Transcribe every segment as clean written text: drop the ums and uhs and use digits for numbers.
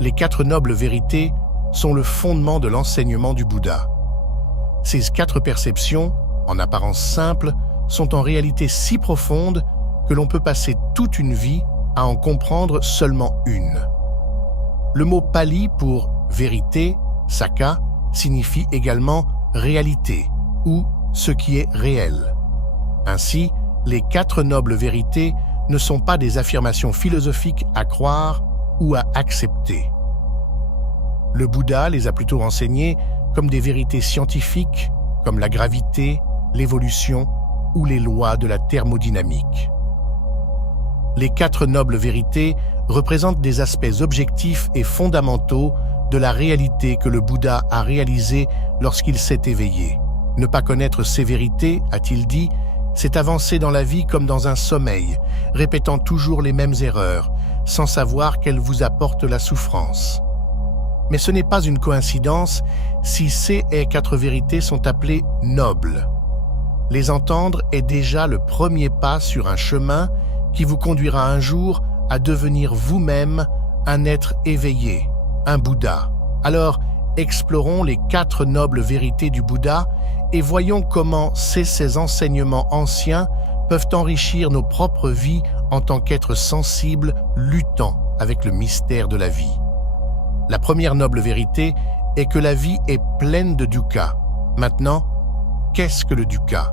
les 4 nobles vérités sont le fondement de l'enseignement du Bouddha. Ces 4 perceptions, en apparence simples, sont en réalité si profondes que l'on peut passer toute une vie à en comprendre seulement une. Le mot pali pour vérité, saka, signifie également réalité ou ce qui est réel. Ainsi, les 4 nobles vérités ne sont pas des affirmations philosophiques à croire ou à accepter. Le Bouddha les a plutôt enseignées comme des vérités scientifiques, comme la gravité, l'évolution ou les lois de la thermodynamique. Les 4 nobles vérités représentent des aspects objectifs et fondamentaux de la réalité que le Bouddha a réalisée lorsqu'il s'est éveillé. Ne pas connaître ces vérités, a-t-il dit, c'est avancer dans la vie comme dans un sommeil, répétant toujours les mêmes erreurs, sans savoir qu'elles vous apportent la souffrance. Mais ce n'est pas une coïncidence si ces 4 vérités sont appelées nobles. Les entendre est déjà le premier pas sur un chemin qui vous conduira un jour à devenir vous-même un être éveillé, un Bouddha. Alors, explorons les 4 nobles vérités du Bouddha et voyons comment ces enseignements anciens peuvent enrichir nos propres vies en tant qu'êtres sensibles luttant avec le mystère de la vie. La première noble vérité est que la vie est pleine de dukkha. Maintenant, qu'est-ce que le dukkha?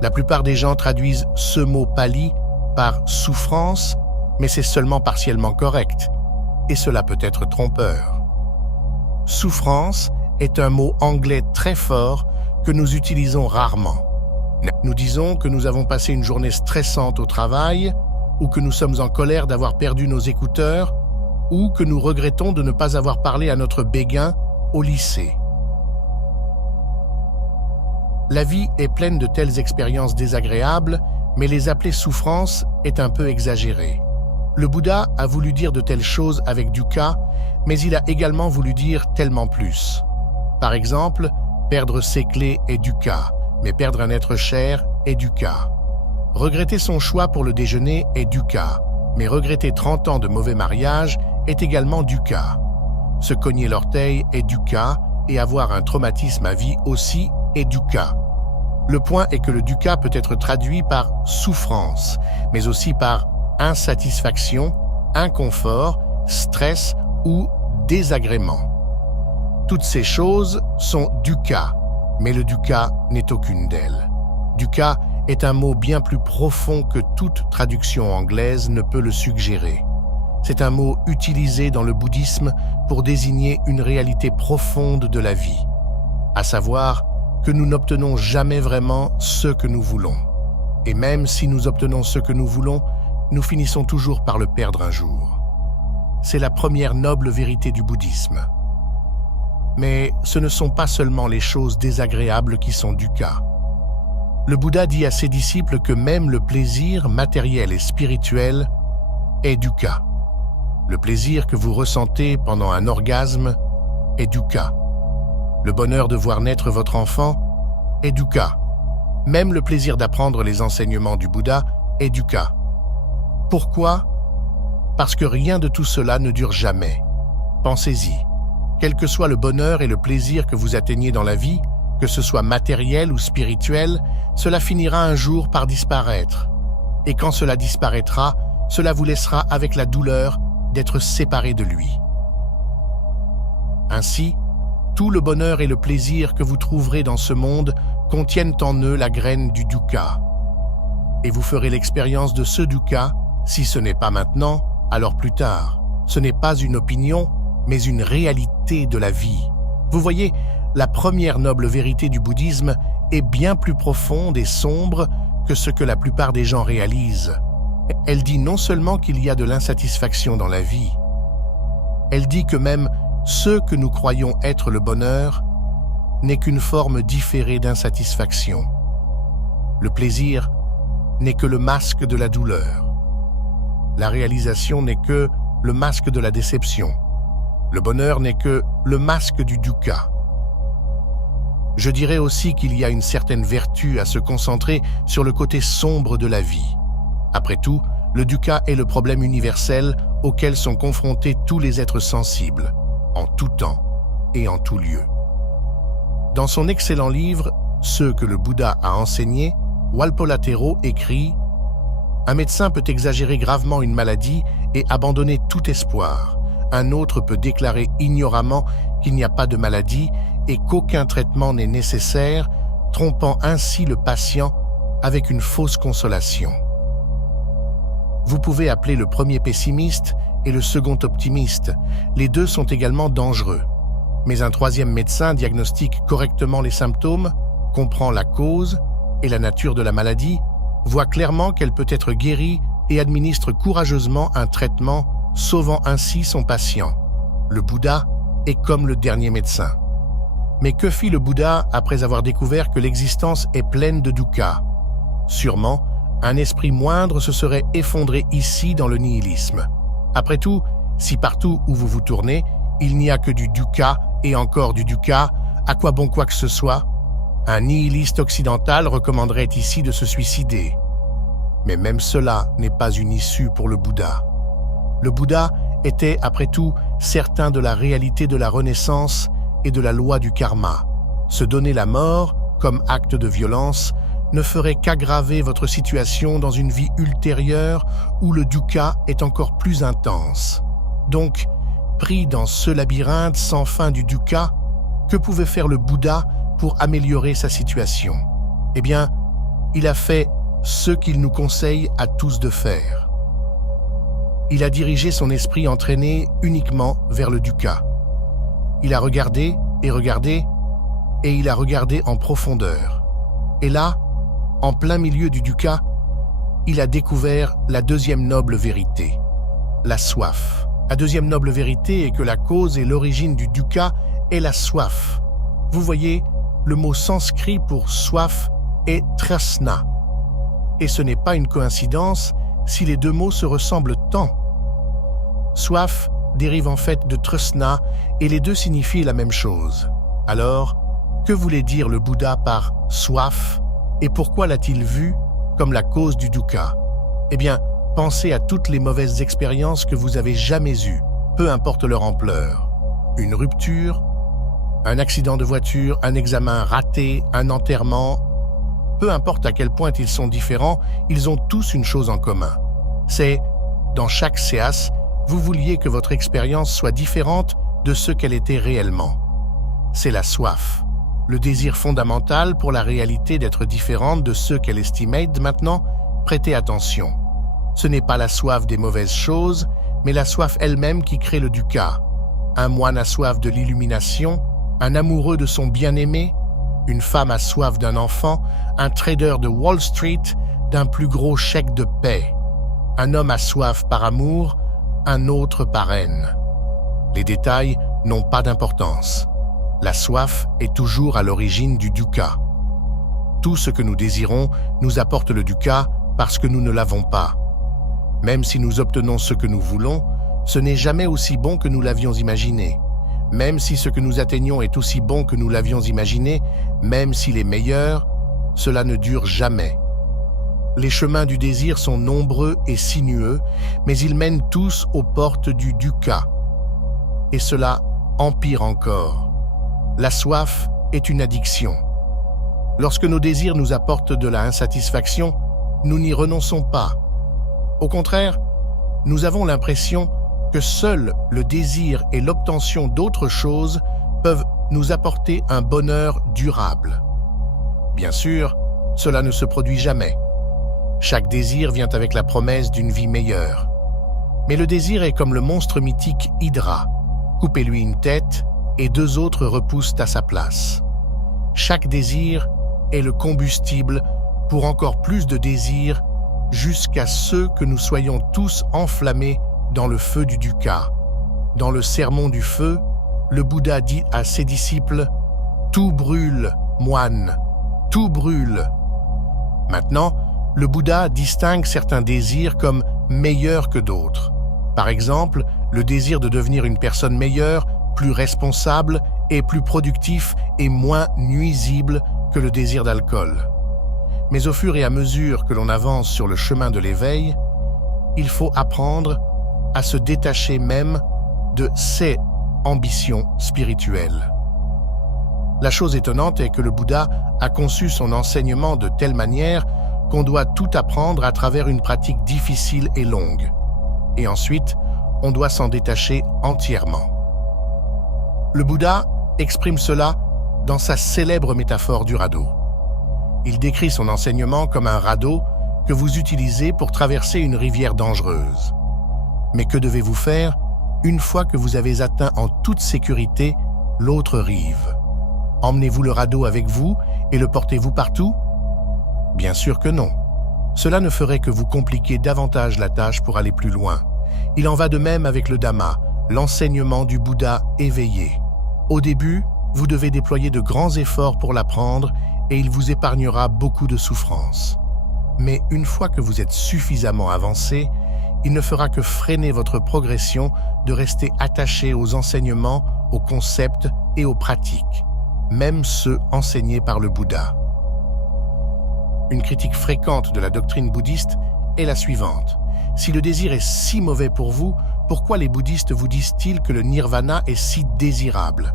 La plupart des gens traduisent ce mot pali par souffrance, mais c'est seulement partiellement correct, et cela peut être trompeur. Souffrance est un mot anglais très fort que nous utilisons rarement. Nous disons que nous avons passé une journée stressante au travail, ou que nous sommes en colère d'avoir perdu nos écouteurs, ou que nous regrettons de ne pas avoir parlé à notre béguin au lycée. La vie est pleine de telles expériences désagréables, mais les appeler souffrance est un peu exagéré. Le Bouddha a voulu dire de telles choses avec dukkha, mais il a également voulu dire tellement plus. Par exemple, perdre ses clés est dukkha, mais perdre un être cher est dukkha. Regretter son choix pour le déjeuner est dukkha, mais regretter 30 ans de mauvais mariage est également dukkha. Se cogner l'orteil est dukkha, et avoir un traumatisme à vie aussi est dukkha. Le point est que le dukkha peut être traduit par souffrance, mais aussi par insatisfaction, inconfort, stress ou désagrément. Toutes ces choses sont dukkha, mais le dukkha n'est aucune d'elles. Dukkha est un mot bien plus profond que toute traduction anglaise ne peut le suggérer. C'est un mot utilisé dans le bouddhisme pour désigner une réalité profonde de la vie, à savoir que nous n'obtenons jamais vraiment ce que nous voulons. Et même si nous obtenons ce que nous voulons, nous finissons toujours par le perdre un jour. C'est la première noble vérité du bouddhisme. Mais ce ne sont pas seulement les choses désagréables qui sont dukkha. Le Bouddha dit à ses disciples que même le plaisir matériel et spirituel est dukkha. Le plaisir que vous ressentez pendant un orgasme est dukkha. Le bonheur de voir naître votre enfant est dukkha. Même le plaisir d'apprendre les enseignements du Bouddha est dukkha. Pourquoi? Parce que rien de tout cela ne dure jamais. Pensez-y. Quel que soit le bonheur et le plaisir que vous atteignez dans la vie, que ce soit matériel ou spirituel, cela finira un jour par disparaître. Et quand cela disparaîtra, cela vous laissera avec la douleur d'être séparé de lui. Ainsi, tout le bonheur et le plaisir que vous trouverez dans ce monde contiennent en eux la graine du dukkha. Et vous ferez l'expérience de ce dukkha, si ce n'est pas maintenant, alors plus tard. Ce n'est pas une opinion, mais une réalité de la vie. Vous voyez, la première noble vérité du bouddhisme est bien plus profonde et sombre que ce que la plupart des gens réalisent. Elle dit non seulement qu'il y a de l'insatisfaction dans la vie, elle dit que même ce que nous croyons être le bonheur n'est qu'une forme différée d'insatisfaction. Le plaisir n'est que le masque de la douleur. La réalisation n'est que le masque de la déception. Le bonheur n'est que le masque du dukkha. Je dirais aussi qu'il y a une certaine vertu à se concentrer sur le côté sombre de la vie. Après tout, le dukkha est le problème universel auquel sont confrontés tous les êtres sensibles, en tout temps et en tout lieu. Dans son excellent livre « Ceux que le Bouddha a enseignés », Walpolatero écrit « Un médecin peut exagérer gravement une maladie et abandonner tout espoir. Un autre peut déclarer ignoramment qu'il n'y a pas de maladie et qu'aucun traitement n'est nécessaire, trompant ainsi le patient avec une fausse consolation. Vous pouvez appeler le premier pessimiste et le second optimiste. Les deux sont également dangereux. Mais un troisième médecin diagnostique correctement les symptômes, comprend la cause et la nature de la maladie, voit clairement qu'elle peut être guérie et administre courageusement un traitement, sauvant ainsi son patient. Le Bouddha est comme le dernier médecin. Mais que fit le Bouddha après avoir découvert que l'existence est pleine de dukkha? Sûrement, un esprit moindre se serait effondré ici dans le nihilisme. Après tout, si partout où vous vous tournez, il n'y a que du dukkha et encore du dukkha, à quoi bon quoi que ce soit? Un nihiliste occidental recommanderait ici de se suicider. Mais même cela n'est pas une issue pour le Bouddha. Le Bouddha était, après tout, certain de la réalité de la renaissance et de la loi du karma. Se donner la mort, comme acte de violence, ne ferait qu'aggraver votre situation dans une vie ultérieure où le dukkha est encore plus intense. Donc, pris dans ce labyrinthe sans fin du dukkha, que pouvait faire le Bouddha pour améliorer sa situation? Eh bien, il a fait ce qu'il nous conseille à tous de faire. Il a dirigé son esprit entraîné uniquement vers le dukkha. Il a regardé et regardé, et il a regardé en profondeur. Et là, en plein milieu du dukkha, il a découvert la deuxième noble vérité, la soif. La deuxième noble vérité est que la cause et l'origine du dukkha est la soif. Vous voyez, le mot sanskrit pour soif est trasna. Et ce n'est pas une coïncidence si les deux mots se ressemblent tant. Soif dérive en fait de trasna et les deux signifient la même chose. Alors, que voulait dire le Bouddha par soif et pourquoi l'a-t-il vu comme la cause du dukkha? Eh bien, pensez à toutes les mauvaises expériences que vous avez jamais eues, peu importe leur ampleur. Une rupture, un accident de voiture, un examen raté, un enterrement. Peu importe à quel point ils sont différents, ils ont tous une chose en commun. C'est, dans chaque séance, vous vouliez que votre expérience soit différente de ce qu'elle était réellement. C'est la soif, le désir fondamental pour la réalité d'être différente de ce qu'elle estimait. Maintenant, prêtez attention. Ce n'est pas la soif des mauvaises choses, mais la soif elle-même qui crée le dukkha. Un moine a soif de l'illumination, un amoureux de son bien-aimé, une femme a soif d'un enfant, un trader de Wall Street d'un plus gros chèque de paix. Un homme a soif par amour, un autre par haine. Les détails n'ont pas d'importance. La soif est toujours à l'origine du dukkha. Tout ce que nous désirons nous apporte le dukkha parce que nous ne l'avons pas. Même si nous obtenons ce que nous voulons, ce n'est jamais aussi bon que nous l'avions imaginé. Même si ce que nous atteignons est aussi bon que nous l'avions imaginé, même s'il est meilleur, cela ne dure jamais. Les chemins du désir sont nombreux et sinueux, mais ils mènent tous aux portes du dukkha. Et cela empire encore. La soif est une addiction. Lorsque nos désirs nous apportent de la insatisfaction, nous n'y renonçons pas. Au contraire, nous avons l'impression que seul le désir et l'obtention d'autres choses peuvent nous apporter un bonheur durable. Bien sûr, cela ne se produit jamais. Chaque désir vient avec la promesse d'une vie meilleure. Mais le désir est comme le monstre mythique Hydra. Coupez-lui une tête et deux autres repoussent à sa place. Chaque désir est le combustible pour encore plus de désirs jusqu'à ce que nous soyons tous enflammés dans le feu du dukkha. Dans le sermon du feu, le Bouddha dit à ses disciples « Tout brûle, moine, tout brûle ». Maintenant, le Bouddha distingue certains désirs comme meilleurs que d'autres. Par exemple, le désir de devenir une personne meilleure, plus responsable et plus productif est moins nuisible que le désir d'alcool. Mais au fur et à mesure que l'on avance sur le chemin de l'éveil, il faut apprendre à se détacher même de ses ambitions spirituelles. La chose étonnante est que le Bouddha a conçu son enseignement de telle manière qu'on doit tout apprendre à travers une pratique difficile et longue. Et ensuite, on doit s'en détacher entièrement. Le Bouddha exprime cela dans sa célèbre métaphore du radeau. Il décrit son enseignement comme un radeau que vous utilisez pour traverser une rivière dangereuse. Mais que devez-vous faire une fois que vous avez atteint en toute sécurité l'autre rive? Emmenez-vous le radeau avec vous et le portez-vous partout? Bien sûr que non. Cela ne ferait que vous compliquer davantage la tâche pour aller plus loin. Il en va de même avec le Dhamma, l'enseignement du Bouddha éveillé. Au début, vous devez déployer de grands efforts pour l'apprendre et il vous épargnera beaucoup de souffrances. Mais une fois que vous êtes suffisamment avancé, il ne fera que freiner votre progression de rester attaché aux enseignements, aux concepts et aux pratiques, même ceux enseignés par le Bouddha. Une critique fréquente de la doctrine bouddhiste est la suivante. Si le désir est si mauvais pour vous, pourquoi les bouddhistes vous disent-ils que le nirvana est si désirable?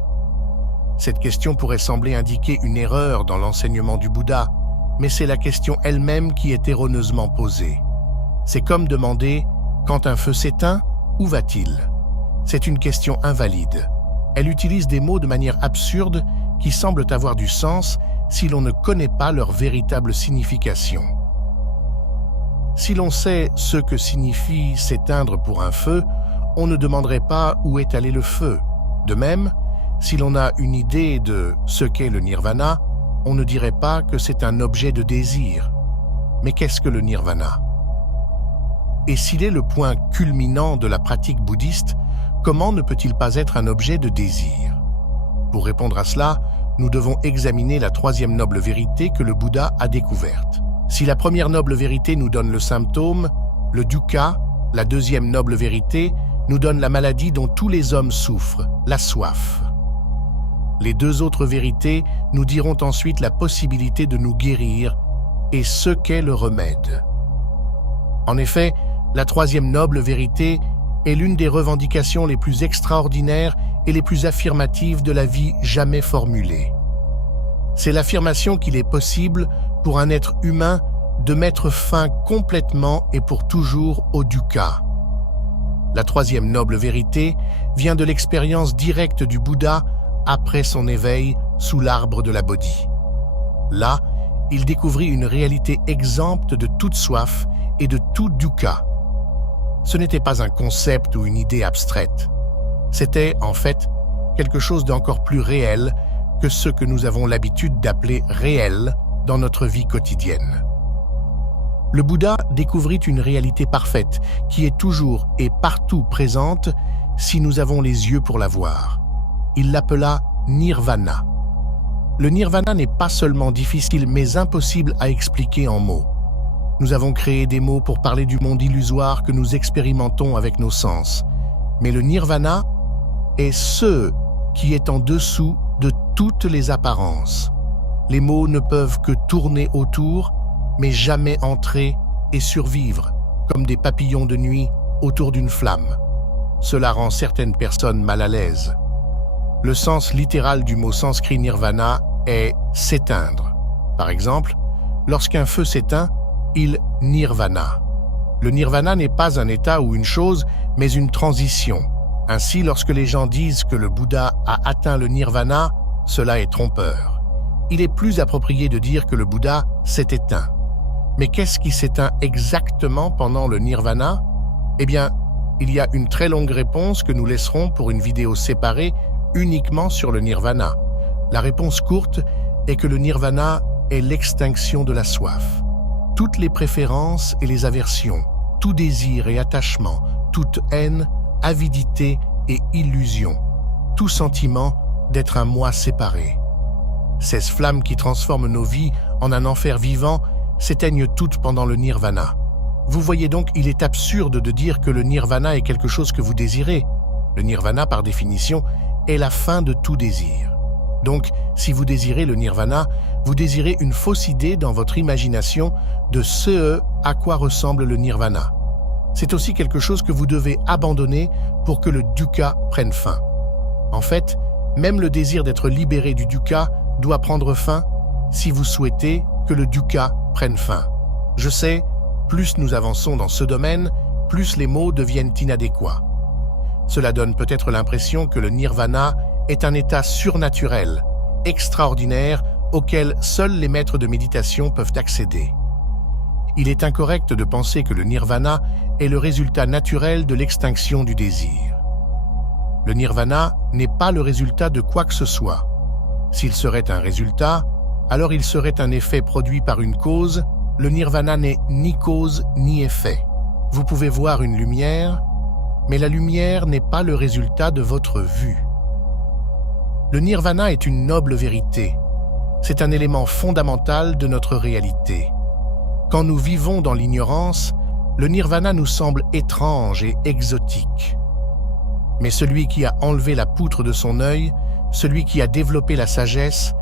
Cette question pourrait sembler indiquer une erreur dans l'enseignement du Bouddha, mais c'est la question elle-même qui est erroneusement posée. C'est comme demander « quand un feu s'éteint, où va-t-il » C'est une question invalide. Elle utilise des mots de manière absurde qui semblent avoir du sens si l'on ne connaît pas leur véritable signification. Si l'on sait ce que signifie s'éteindre pour un feu, on ne demanderait pas où est allé le feu. De même, si l'on a une idée de ce qu'est le nirvana, on ne dirait pas que c'est un objet de désir. Mais qu'est-ce que le nirvana? Et s'il est le point culminant de la pratique bouddhiste, comment ne peut-il pas être un objet de désir? Pour répondre à cela, nous devons examiner la troisième noble vérité que le Bouddha a découverte. Si la première noble vérité nous donne le symptôme, le dukkha, la deuxième noble vérité nous donne la maladie dont tous les hommes souffrent, la soif. Les deux autres vérités nous diront ensuite la possibilité de nous guérir et ce qu'est le remède. En effet, la troisième noble vérité est l'une des revendications les plus extraordinaires et les plus affirmatives de la vie jamais formulée. C'est l'affirmation qu'il est possible pour un être humain de mettre fin complètement et pour toujours au dukkha. La troisième noble vérité vient de l'expérience directe du Bouddha après son éveil sous l'arbre de la Bodhi. Là, il découvrit une réalité exempte de toute soif et de tout dukkha. Ce n'était pas un concept ou une idée abstraite. C'était, en fait, quelque chose d'encore plus réel que ce que nous avons l'habitude d'appeler réel dans notre vie quotidienne. Le Bouddha découvrit une réalité parfaite qui est toujours et partout présente si nous avons les yeux pour la voir. Il l'appela nirvana. Le nirvana n'est pas seulement difficile mais impossible à expliquer en mots. Nous avons créé des mots pour parler du monde illusoire que nous expérimentons avec nos sens. Mais le nirvana est ce qui est en dessous de toutes les apparences. Les mots ne peuvent que tourner autour, mais jamais entrer et survivre, comme des papillons de nuit autour d'une flamme. Cela rend certaines personnes mal à l'aise. Le sens littéral du mot sanskrit nirvana est « s'éteindre ». Par exemple, lorsqu'un feu s'éteint, il nirvana. Le nirvana n'est pas un état ou une chose, mais une transition. Ainsi, lorsque les gens disent que le Bouddha a atteint le nirvana, cela est trompeur. Il est plus approprié de dire que le Bouddha s'est éteint. Mais qu'est-ce qui s'éteint exactement pendant le nirvana? Eh bien, il y a une très longue réponse que nous laisserons pour une vidéo séparée uniquement sur le nirvana. La réponse courte est que le nirvana est l'extinction de la soif. Toutes les préférences et les aversions, tout désir et attachement, toute haine, avidité et illusion, tout sentiment d'être un moi séparé. Ces flammes qui transforment nos vies en un enfer vivant s'éteignent toutes pendant le nirvana. Vous voyez donc, il est absurde de dire que le nirvana est quelque chose que vous désirez. Le nirvana, par définition, est la fin de tout désir. Donc, si vous désirez le nirvana, vous désirez une fausse idée dans votre imagination de ce à quoi ressemble le nirvana. c'est aussi quelque chose que vous devez abandonner pour que le dukkha prenne fin. En fait, même le désir d'être libéré du dukkha doit prendre fin si vous souhaitez que le dukkha prenne fin. Je sais, plus nous avançons dans ce domaine, plus les mots deviennent inadéquats. Cela donne peut-être l'impression que le nirvana est un état surnaturel, extraordinaire, auquel seuls les maîtres de méditation peuvent accéder. Il est incorrect de penser que le nirvana est le résultat naturel de l'extinction du désir. Le nirvana n'est pas le résultat de quoi que ce soit. S'il serait un résultat, alors il serait un effet produit par une cause. Le nirvana n'est ni cause ni effet. Vous pouvez voir une lumière, mais la lumière n'est pas le résultat de votre vue. Le nirvana est une noble vérité. C'est un élément fondamental de notre réalité. Quand nous vivons dans l'ignorance, le nirvana nous semble étrange et exotique. Mais celui qui a enlevé la poutre de son œil, celui qui a développé la sagesse,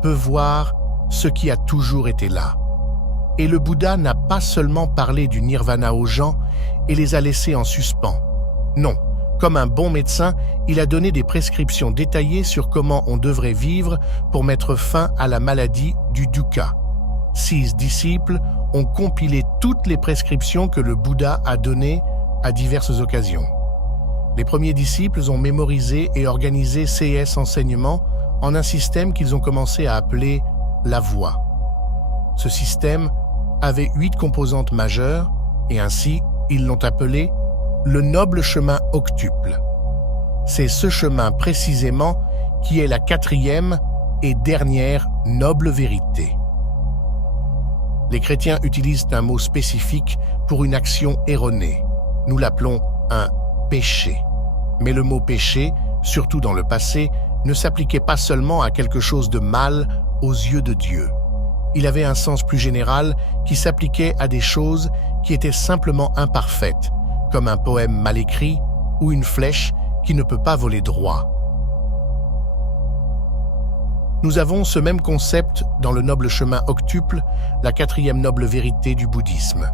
peut voir ce qui a toujours été là. Et le Bouddha n'a pas seulement parlé du nirvana aux gens et les a laissés en suspens. Non, comme un bon médecin, il a donné des prescriptions détaillées sur comment on devrait vivre pour mettre fin à la maladie du dukkha. 6 disciples ont compilé toutes les prescriptions que le Bouddha a données à diverses occasions. Les premiers disciples ont mémorisé et organisé ces enseignements en un système qu'ils ont commencé à appeler la voie. Ce système avait 8 composantes majeures et ainsi ils l'ont appelé le noble chemin octuple. C'est ce chemin précisément qui est la 4e et dernière noble vérité. Les chrétiens utilisent un mot spécifique pour une action erronée. Nous l'appelons un péché. Mais le mot péché, surtout dans le passé, ne s'appliquait pas seulement à quelque chose de mal aux yeux de Dieu. Il avait un sens plus général qui s'appliquait à des choses qui étaient simplement imparfaites, comme un poème mal écrit ou une flèche qui ne peut pas voler droit. Nous avons ce même concept dans le noble chemin octuple, la 4e noble vérité du bouddhisme.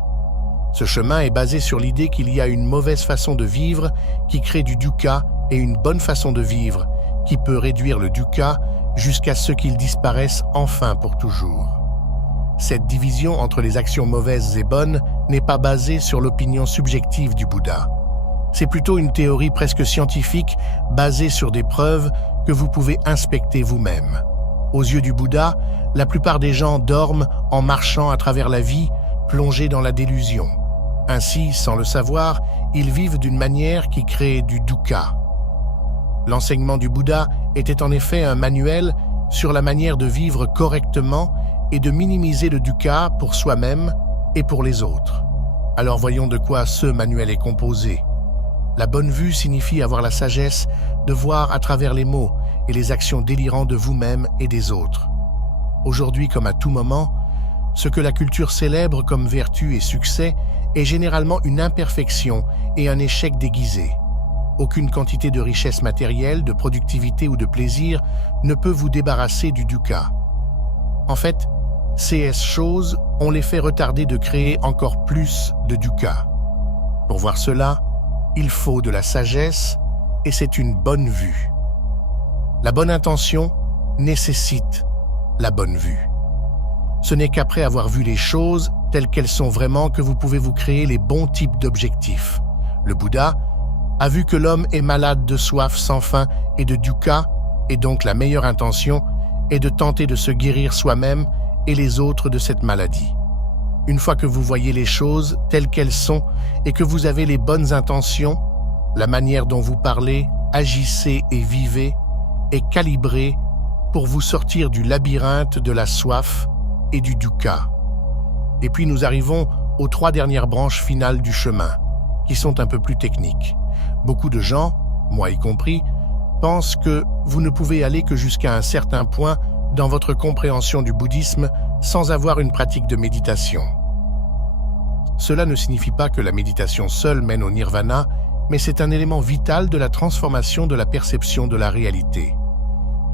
Ce chemin est basé sur l'idée qu'il y a une mauvaise façon de vivre qui crée du dukkha et une bonne façon de vivre qui peut réduire le dukkha jusqu'à ce qu'il disparaisse enfin pour toujours. Cette division entre les actions mauvaises et bonnes n'est pas basée sur l'opinion subjective du Bouddha. C'est plutôt une théorie presque scientifique basée sur des preuves que vous pouvez inspecter vous-même. Aux yeux du Bouddha, la plupart des gens dorment en marchant à travers la vie, plongés dans la délusion. Ainsi, sans le savoir, ils vivent d'une manière qui crée du dukkha. L'enseignement du Bouddha était en effet un manuel sur la manière de vivre correctement et de minimiser le dukkha pour soi-même et pour les autres. Alors voyons de quoi ce manuel est composé. La bonne vue signifie avoir la sagesse de voir à travers les mots et les actions délirantes de vous-même et des autres. Aujourd'hui comme à tout moment, ce que la culture célèbre comme vertu et succès est généralement une imperfection et un échec déguisé. Aucune quantité de richesse matérielle, de productivité ou de plaisir ne peut vous débarrasser du dukkha. En fait, ces choses ont l'effet retardé de créer encore plus de dukkha. Pour voir cela, il faut de la sagesse et c'est une bonne vue. La bonne intention nécessite la bonne vue. Ce n'est qu'après avoir vu les choses telles qu'elles sont vraiment que vous pouvez vous créer les bons types d'objectifs. Le Bouddha a vu que l'homme est malade de soif sans fin et de dukkha, et donc la meilleure intention est de tenter de se guérir soi-même et les autres de cette maladie. Une fois que vous voyez les choses telles qu'elles sont et que vous avez les bonnes intentions, la manière dont vous parlez, agissez et vivez est calibrée pour vous sortir du labyrinthe de la soif et du dukkha. Et puis nous arrivons aux 3 dernières branches finales du chemin, qui sont un peu plus techniques. Beaucoup de gens, moi y compris, pensent que vous ne pouvez aller que jusqu'à un certain point dans votre compréhension du bouddhisme sans avoir une pratique de méditation. Cela ne signifie pas que la méditation seule mène au nirvana, mais c'est un élément vital de la transformation de la perception de la réalité.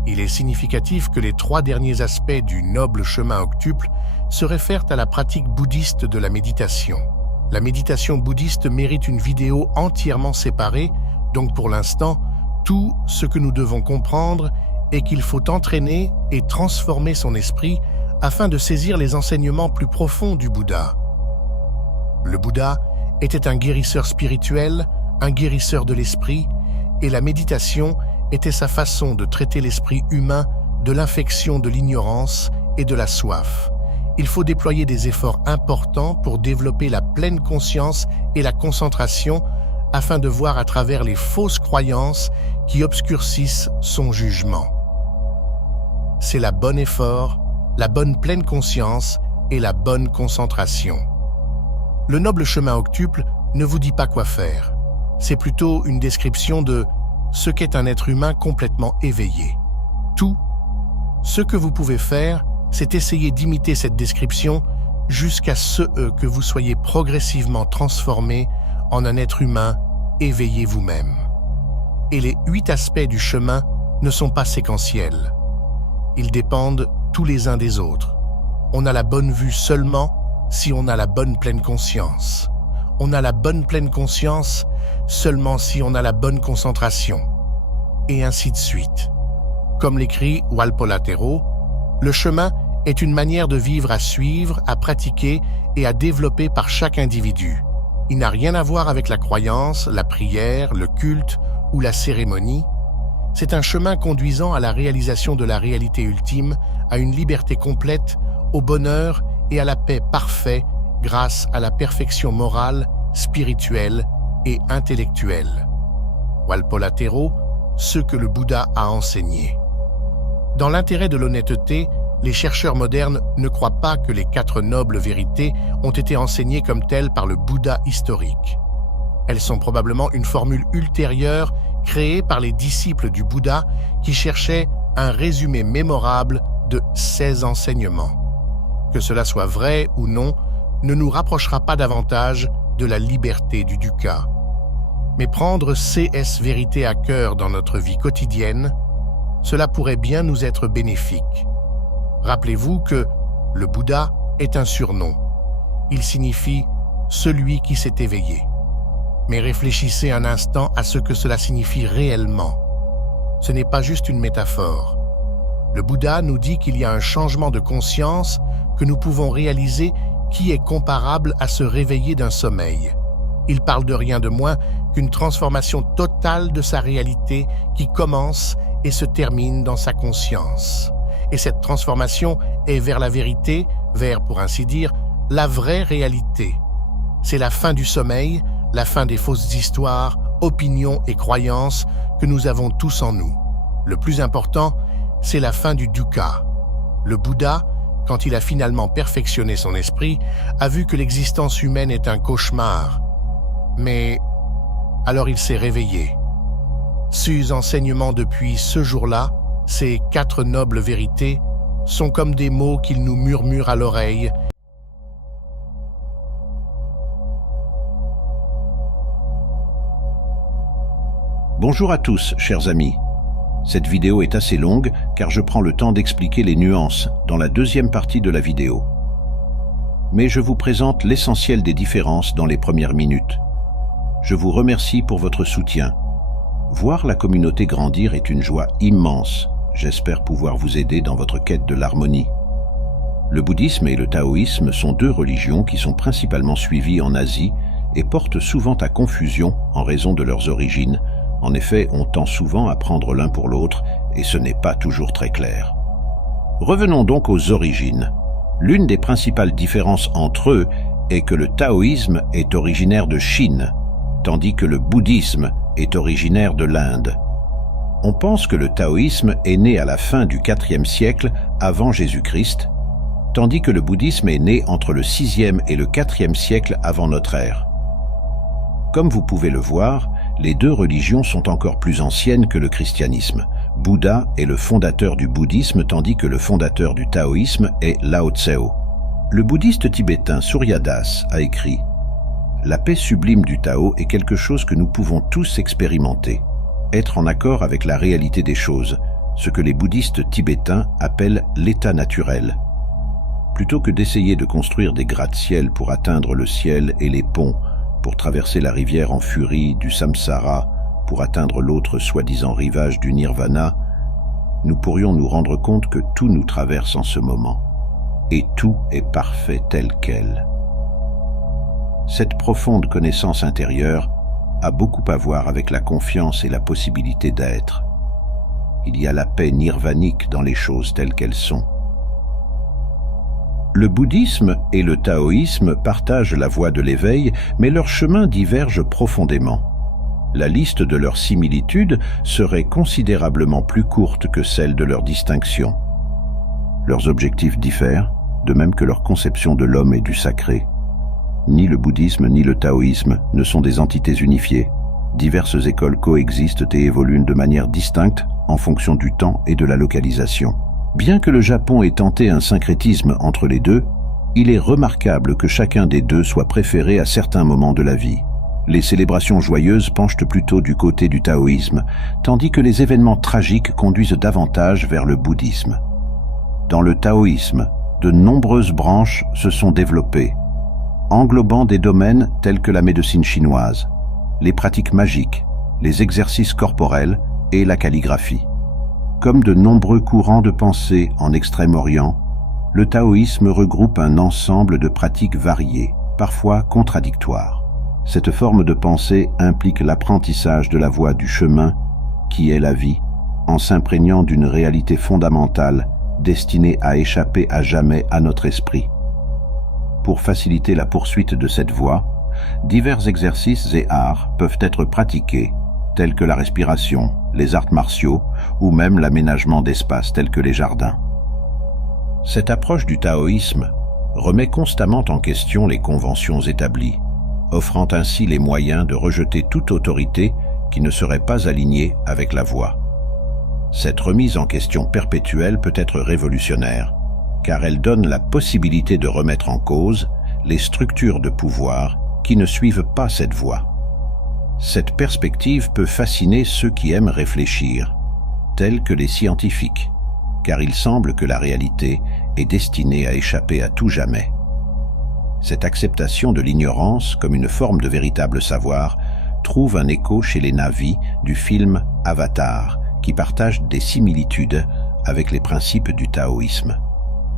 Il est significatif que les 3 derniers aspects du noble chemin octuple se réfèrent à la pratique bouddhiste de la méditation. La méditation bouddhiste mérite une vidéo entièrement séparée, donc pour l'instant, tout ce que nous devons comprendre est qu'il faut entraîner et transformer son esprit afin de saisir les enseignements plus profonds du Bouddha. Le Bouddha était un guérisseur spirituel, un guérisseur de l'esprit, et la méditation était sa façon de traiter l'esprit humain de l'infection de l'ignorance et de la soif. Il faut déployer des efforts importants pour développer la pleine conscience et la concentration afin de voir à travers les fausses croyances qui obscurcissent son jugement. C'est la bonne effort, la bonne pleine conscience et la bonne concentration. Le noble chemin octuple ne vous dit pas quoi faire. C'est plutôt une description de ce qu'est un être humain complètement éveillé. Tout ce que vous pouvez faire, c'est essayer d'imiter cette description jusqu'à ce que vous soyez progressivement transformé en un être humain éveillé vous-même. Et les 8 aspects du chemin ne sont pas séquentiels. Ils dépendent tous les uns des autres. On a la bonne vue seulement si on a la bonne pleine conscience. On a la bonne pleine conscience seulement si on a la bonne concentration. Et ainsi de suite. Comme l'écrit Walpola Tero, le chemin est une manière de vivre à suivre, à pratiquer et à développer par chaque individu. Il n'a rien à voir avec la croyance, la prière, le culte ou la cérémonie. C'est un chemin conduisant à la réalisation de la réalité ultime, à une liberté complète, au bonheur et à la paix parfaite grâce à la perfection morale, spirituelle et intellectuelle. Walpola Tero, ce que le Bouddha a enseigné. Dans l'intérêt de l'honnêteté, les chercheurs modernes ne croient pas que les 4 nobles vérités ont été enseignées comme telles par le Bouddha historique. Elles sont probablement une formule ultérieure créée par les disciples du Bouddha qui cherchaient un résumé mémorable de ses enseignements. Que cela soit vrai ou non, ne nous rapprochera pas davantage de la liberté du dukkha. Mais prendre ces vérités à cœur dans notre vie quotidienne, cela pourrait bien nous être bénéfique. Rappelez-vous que le Bouddha est un surnom. Il signifie « celui qui s'est éveillé ». Mais réfléchissez un instant à ce que cela signifie réellement. Ce n'est pas juste une métaphore. Le Bouddha nous dit qu'il y a un changement de conscience que nous pouvons réaliser qui est comparable à se réveiller d'un sommeil. Il parle de rien de moins qu'une transformation totale de sa réalité qui commence et se termine dans sa conscience. Et cette transformation est vers la vérité, vers, pour ainsi dire, la vraie réalité. C'est la fin du sommeil, la fin des fausses histoires, opinions et croyances que nous avons tous en nous. Le plus important, c'est la fin du dukkha. Le Bouddha, quand il a finalement perfectionné son esprit, a vu que l'existence humaine est un cauchemar. Mais alors il s'est réveillé. Ses enseignements depuis ce jour-là, ces 4 nobles vérités, sont comme des mots qu'il nous murmure à l'oreille. Bonjour à tous, chers amis. Cette vidéo est assez longue car je prends le temps d'expliquer les nuances dans la deuxième partie de la vidéo. Mais je vous présente l'essentiel des différences dans les premières minutes. Je vous remercie pour votre soutien. Voir la communauté grandir est une joie immense. J'espère pouvoir vous aider dans votre quête de l'harmonie. Le bouddhisme et le taoïsme sont 2 religions qui sont principalement suivies en Asie et portent souvent à confusion en raison de leurs origines. En effet, on tend souvent à prendre l'un pour l'autre et ce n'est pas toujours très clair. Revenons donc aux origines. L'une des principales différences entre eux est que le taoïsme est originaire de Chine, tandis que le bouddhisme est originaire de l'Inde. On pense que le taoïsme est né à la fin du IVe siècle avant Jésus-Christ, tandis que le bouddhisme est né entre le VIe et le IVe siècle avant notre ère. Comme vous pouvez le voir, les 2 religions sont encore plus anciennes que le christianisme. Bouddha est le fondateur du bouddhisme tandis que le fondateur du taoïsme est Lao Tseu. Le bouddhiste tibétain Surya Das a écrit « La paix sublime du Tao est quelque chose que nous pouvons tous expérimenter, être en accord avec la réalité des choses, ce que les bouddhistes tibétains appellent l'état naturel. » Plutôt que d'essayer de construire des gratte-ciel pour atteindre le ciel et les ponts, pour traverser la rivière en furie du samsara, pour atteindre l'autre soi-disant rivage du nirvana, nous pourrions nous rendre compte que tout nous traverse en ce moment, et tout est parfait tel quel. Cette profonde connaissance intérieure a beaucoup à voir avec la confiance et la possibilité d'être. Il y a la paix nirvanique dans les choses telles qu'elles sont. Le bouddhisme et le taoïsme partagent la voie de l'éveil, mais leurs chemins divergent profondément. La liste de leurs similitudes serait considérablement plus courte que celle de leurs distinctions. Leurs objectifs diffèrent, de même que leur conception de l'homme et du sacré. Ni le bouddhisme ni le taoïsme ne sont des entités unifiées. Diverses écoles coexistent et évoluent de manière distincte en fonction du temps et de la localisation. Bien que le Japon ait tenté un syncrétisme entre les deux, il est remarquable que chacun des deux soit préféré à certains moments de la vie. Les célébrations joyeuses penchent plutôt du côté du taoïsme, tandis que les événements tragiques conduisent davantage vers le bouddhisme. Dans le taoïsme, de nombreuses branches se sont développées, englobant des domaines tels que la médecine chinoise, les pratiques magiques, les exercices corporels et la calligraphie. Comme de nombreux courants de pensée en Extrême-Orient, le taoïsme regroupe un ensemble de pratiques variées, parfois contradictoires. Cette forme de pensée implique l'apprentissage de la voie du chemin, qui est la vie, en s'imprégnant d'une réalité fondamentale destinée à échapper à jamais à notre esprit. Pour faciliter la poursuite de cette voie, divers exercices et arts peuvent être pratiqués, tels que la respiration, les arts martiaux ou même l'aménagement d'espaces tels que les jardins. Cette approche du taoïsme remet constamment en question les conventions établies, offrant ainsi les moyens de rejeter toute autorité qui ne serait pas alignée avec la voie. Cette remise en question perpétuelle peut être révolutionnaire, car elle donne la possibilité de remettre en cause les structures de pouvoir qui ne suivent pas cette voie. Cette perspective peut fasciner ceux qui aiment réfléchir, tels que les scientifiques, car il semble que la réalité est destinée à échapper à tout jamais. Cette acceptation de l'ignorance comme une forme de véritable savoir trouve un écho chez les Na'vi du film Avatar, qui partagent des similitudes avec les principes du taoïsme.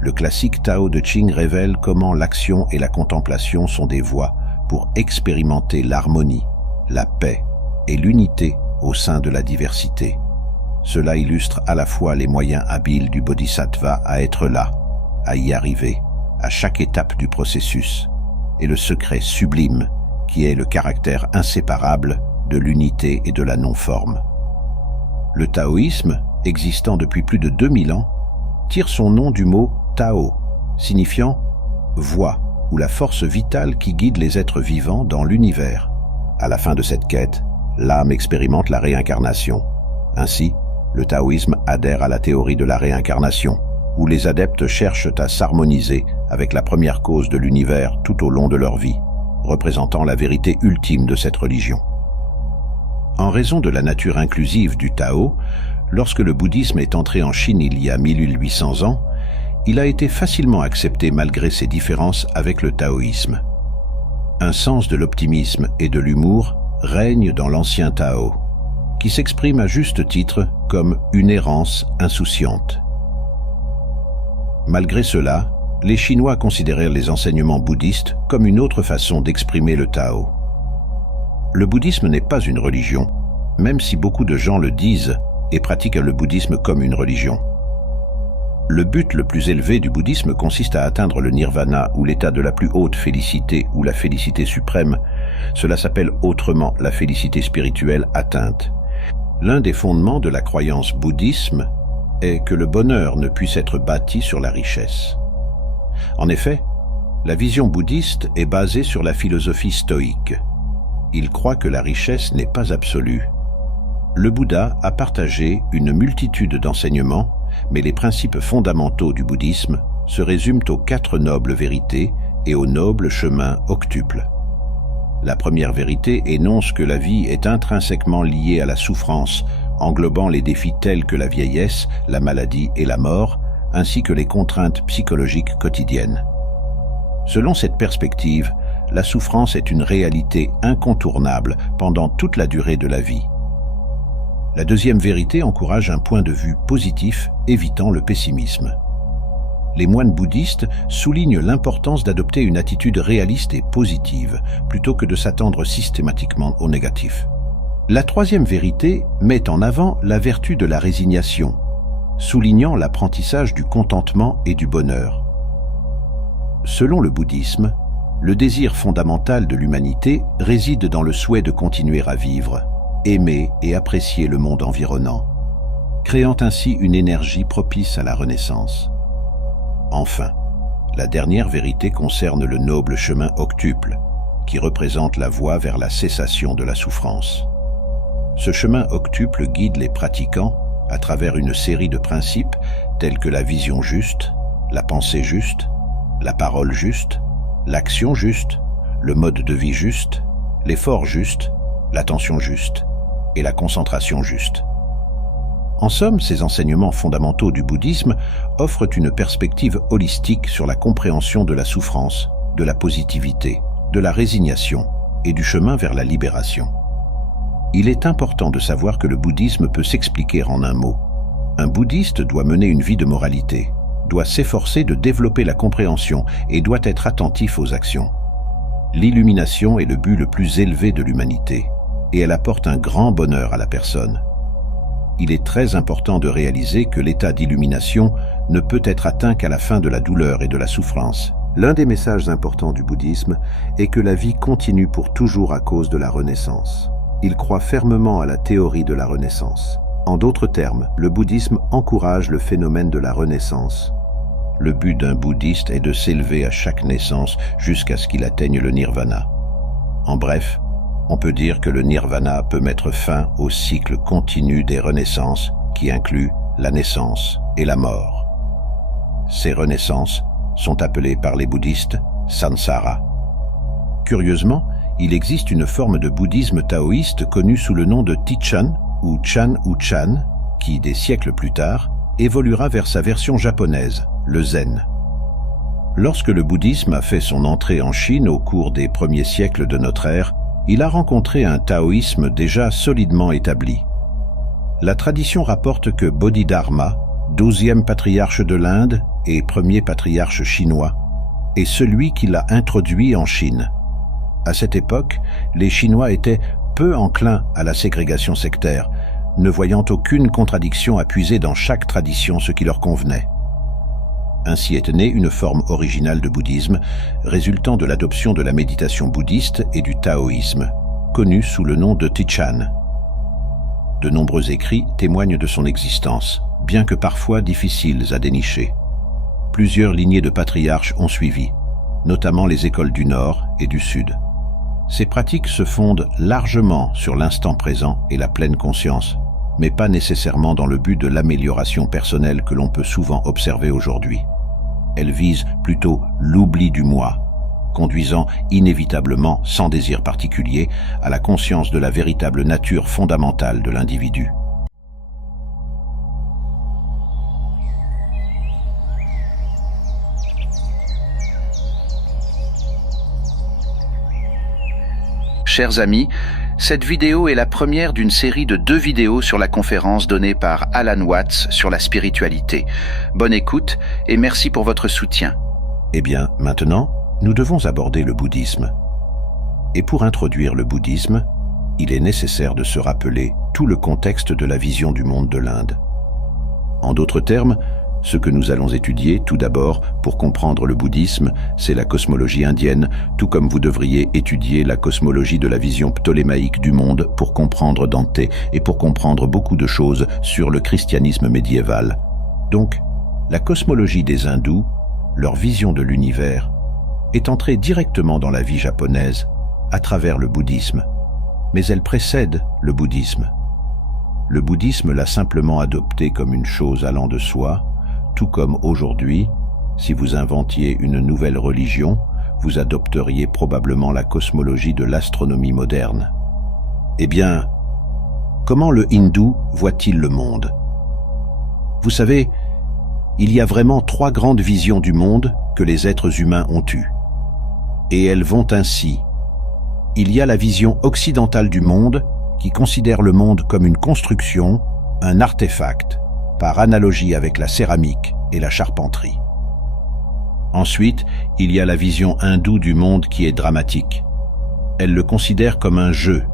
Le classique Tao de Ching révèle comment l'action et la contemplation sont des voies pour expérimenter l'harmonie, la paix et l'unité au sein de la diversité. Cela illustre à la fois les moyens habiles du bodhisattva à être là, à y arriver, à chaque étape du processus, et le secret sublime qui est le caractère inséparable de l'unité et de la non-forme. Le taoïsme, existant depuis plus de 2000 ans, tire son nom du mot Tao, signifiant « voie » ou la force vitale qui guide les êtres vivants dans l'univers. À la fin de cette quête, l'âme expérimente la réincarnation. Ainsi, le taoïsme adhère à la théorie de la réincarnation, où les adeptes cherchent à s'harmoniser avec la première cause de l'univers tout au long de leur vie, représentant la vérité ultime de cette religion. En raison de la nature inclusive du Tao, lorsque le bouddhisme est entré en Chine il y a 1800 ans, il a été facilement accepté malgré ses différences avec le taoïsme. Un sens de l'optimisme et de l'humour règne dans l'ancien Tao, qui s'exprime à juste titre comme une errance insouciante. Malgré cela, les Chinois considérèrent les enseignements bouddhistes comme une autre façon d'exprimer le Tao. Le bouddhisme n'est pas une religion, même si beaucoup de gens le disent et pratiquent le bouddhisme comme une religion. Le but le plus élevé du bouddhisme consiste à atteindre le nirvana ou l'état de la plus haute félicité ou la félicité suprême. Cela s'appelle autrement la félicité spirituelle atteinte. L'un des fondements de la croyance bouddhisme est que le bonheur ne puisse être bâti sur la richesse. En effet, la vision bouddhiste est basée sur la philosophie stoïque. Il croit que la richesse n'est pas absolue. Le Bouddha a partagé une multitude d'enseignements, mais les principes fondamentaux du bouddhisme se résument aux 4 nobles vérités et au noble chemin octuple. La première vérité énonce que la vie est intrinsèquement liée à la souffrance, englobant les défis tels que la vieillesse, la maladie et la mort, ainsi que les contraintes psychologiques quotidiennes. Selon cette perspective, la souffrance est une réalité incontournable pendant toute la durée de la vie. La deuxième vérité encourage un point de vue positif, évitant le pessimisme. Les moines bouddhistes soulignent l'importance d'adopter une attitude réaliste et positive, plutôt que de s'attendre systématiquement au négatif. La troisième vérité met en avant la vertu de la résignation, soulignant l'apprentissage du contentement et du bonheur. Selon le bouddhisme, le désir fondamental de l'humanité réside dans le souhait de continuer à vivre, aimer et apprécier le monde environnant, créant ainsi une énergie propice à la renaissance. Enfin, la dernière vérité concerne le noble chemin octuple, qui représente la voie vers la cessation de la souffrance. Ce chemin octuple guide les pratiquants à travers une série de principes tels que la vision juste, la pensée juste, la parole juste, l'action juste, le mode de vie juste, l'effort juste, l'attention juste et la concentration juste. En somme, ces enseignements fondamentaux du bouddhisme offrent une perspective holistique sur la compréhension de la souffrance, de la positivité, de la résignation et du chemin vers la libération. Il est important de savoir que le bouddhisme peut s'expliquer en un mot. Un bouddhiste doit mener une vie de moralité, doit s'efforcer de développer la compréhension et doit être attentif aux actions. L'illumination est le but le plus élevé de l'humanité, et elle apporte un grand bonheur à la personne. Il est très important de réaliser que l'état d'illumination ne peut être atteint qu'à la fin de la douleur et de la souffrance. L'un des messages importants du bouddhisme est que la vie continue pour toujours à cause de la renaissance. Il croit fermement à la théorie de la renaissance. En d'autres termes, le bouddhisme encourage le phénomène de la renaissance. Le but d'un bouddhiste est de s'élever à chaque naissance jusqu'à ce qu'il atteigne le nirvana. En bref, on peut dire que le nirvana peut mettre fin au cycle continu des renaissances qui inclut la naissance et la mort. Ces renaissances sont appelées par les bouddhistes samsara. Curieusement, il existe une forme de bouddhisme taoïste connue sous le nom de Tichan ou Chan, qui, des siècles plus tard, évoluera vers sa version japonaise, le zen. Lorsque le bouddhisme a fait son entrée en Chine au cours des premiers siècles de notre ère, il a rencontré un taoïsme déjà solidement établi. La tradition rapporte que Bodhidharma, 12e patriarche de l'Inde et premier patriarche chinois, est celui qui l'a introduit en Chine. À cette époque, les Chinois étaient peu enclins à la ségrégation sectaire, ne voyant aucune contradiction à puiser dans chaque tradition ce qui leur convenait. Ainsi est née une forme originale de bouddhisme, résultant de l'adoption de la méditation bouddhiste et du taoïsme, connue sous le nom de Tichan. De nombreux écrits témoignent de son existence, bien que parfois difficiles à dénicher. Plusieurs lignées de patriarches ont suivi, notamment les écoles du Nord et du Sud. Ces pratiques se fondent largement sur l'instant présent et la pleine conscience, mais pas nécessairement dans le but de l'amélioration personnelle que l'on peut souvent observer aujourd'hui. Elles visent plutôt l'oubli du moi, conduisant inévitablement, sans désir particulier, à la conscience de la véritable nature fondamentale de l'individu. Chers amis, cette vidéo est la première d'une série de 2 vidéos sur la conférence donnée par Alan Watts sur la spiritualité. Bonne écoute et merci pour votre soutien. Eh bien, maintenant, nous devons aborder le bouddhisme. Et pour introduire le bouddhisme, il est nécessaire de se rappeler tout le contexte de la vision du monde de l'Inde. En d'autres termes, ce que nous allons étudier, tout d'abord, pour comprendre le bouddhisme, c'est la cosmologie indienne, tout comme vous devriez étudier la cosmologie de la vision ptolémaïque du monde pour comprendre Dante et pour comprendre beaucoup de choses sur le christianisme médiéval. Donc, la cosmologie des hindous, leur vision de l'univers, est entrée directement dans la vie japonaise à travers le bouddhisme. Mais elle précède le bouddhisme. Le bouddhisme l'a simplement adopté comme une chose allant de soi, tout comme aujourd'hui, si vous inventiez une nouvelle religion, vous adopteriez probablement la cosmologie de l'astronomie moderne. Eh bien, comment le hindou voit-il le monde? Vous savez, Il y a vraiment 3 grandes visions du monde que les êtres humains ont eues. Et elles vont ainsi. Il y a la vision occidentale du monde qui considère le monde comme une construction, un artefact, par analogie avec la céramique et la charpenterie. Ensuite, il y a la vision hindoue du monde qui est dramatique. Elle le considère comme un jeu.